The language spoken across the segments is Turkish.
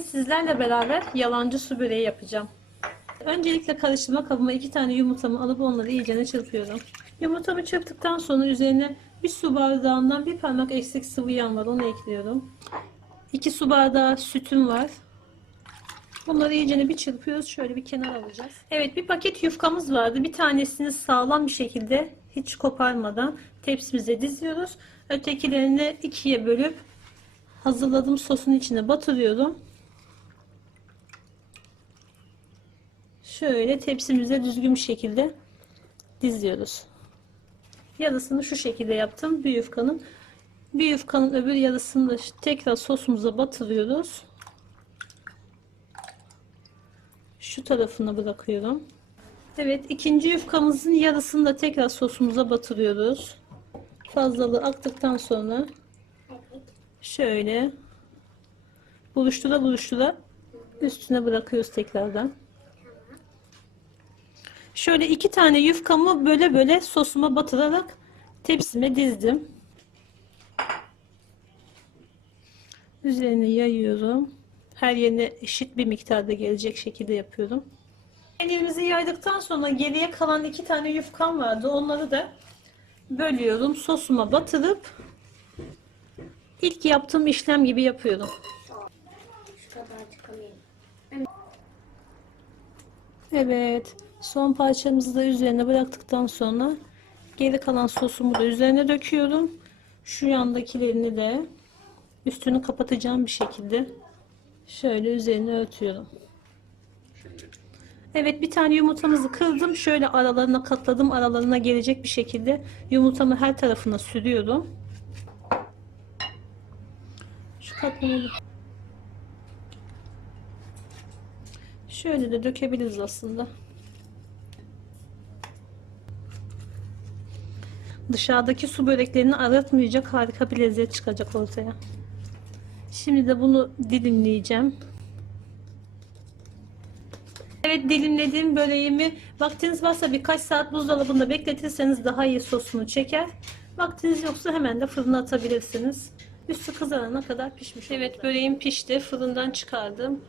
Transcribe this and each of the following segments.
sizlerle beraber yalancı su böreği yapacağım. Öncelikle karıştırma kabıma iki tane yumurtamı alıp onları iyice çırpıyorum. Yumurtamı çırptıktan sonra üzerine bir su bardağından bir parmak eksik sıvı yağ var onu ekliyorum. 2 su bardağı sütüm var. Bunları iyice bir çırpıyoruz. Şöyle bir kenar alacağız. Evet bir paket yufkamız vardı. Bir tanesini sağlam bir şekilde hiç koparmadan tepsimize diziyoruz. Ötekilerini ikiye bölüp hazırladığım sosun içine batırıyorum. Şöyle tepsimize düzgün bir şekilde diziyoruz. Yarısını şu şekilde yaptım. Bir yufkanın. Bir yufkanın öbür yarısını da tekrar sosumuza batırıyoruz. Şu tarafına bırakıyorum. Evet ikinci yufkamızın yarısını da tekrar sosumuza batırıyoruz. Fazlalığı aktıktan sonra şöyle buluştura buluştura üstüne bırakıyoruz tekrardan. Şöyle iki tane yufkamı böyle böyle sosuma batırarak tepsime dizdim. Üzerine yayıyorum. Her yerine eşit bir miktarda gelecek şekilde yapıyorum. Peynirimizi yaydıktan sonra geriye kalan iki tane yufkam vardı. Onları da bölüyorum. Sosuma batırıp ilk yaptığım işlem gibi yapıyorum. Evet. Son parçamızı da üzerine bıraktıktan sonra geri kalan sosumu da üzerine döküyorum. Şu yandakilerini de üstünü kapatacağım bir şekilde şöyle üzerine örtüyorum. Evet bir tane yumurtamızı kırdım. Şöyle aralarına katladım. Aralarına gelecek bir şekilde yumurtamı her tarafına sürüyorum. Şöyle de dökebiliriz aslında. Dışarıdaki su böreklerini aratmayacak harika bir lezzet çıkacak ortaya. Şimdi de bunu dilimleyeceğim. Evet dilimlediğim böreğimi vaktiniz varsa birkaç saat buzdolabında bekletirseniz daha iyi sosunu çeker. Vaktiniz yoksa hemen de fırına atabilirsiniz. Üstü kızarana kadar pişmiş. Evet böreğim pişti. Fırından çıkardım.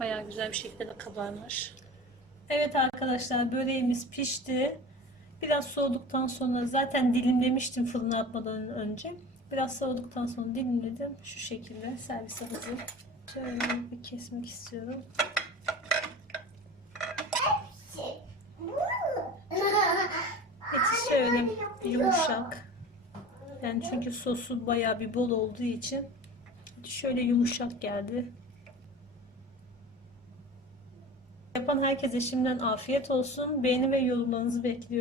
Bayağı güzel bir şekilde de kabarmış. Evet arkadaşlar böreğimiz pişti. Biraz soğuduktan sonra zaten dilimlemiştim fırına atmadan önce. Biraz soğuduktan sonra dilimledim. Şu şekilde servise hazır. Şöyle bir kesmek istiyorum. Eti şöyle yumuşak. Yani çünkü sosu bayağı bir bol olduğu için şöyle yumuşak geldi. Yapan herkese şimdiden afiyet olsun. Beğeni ve yorumlarınızı bekliyorum.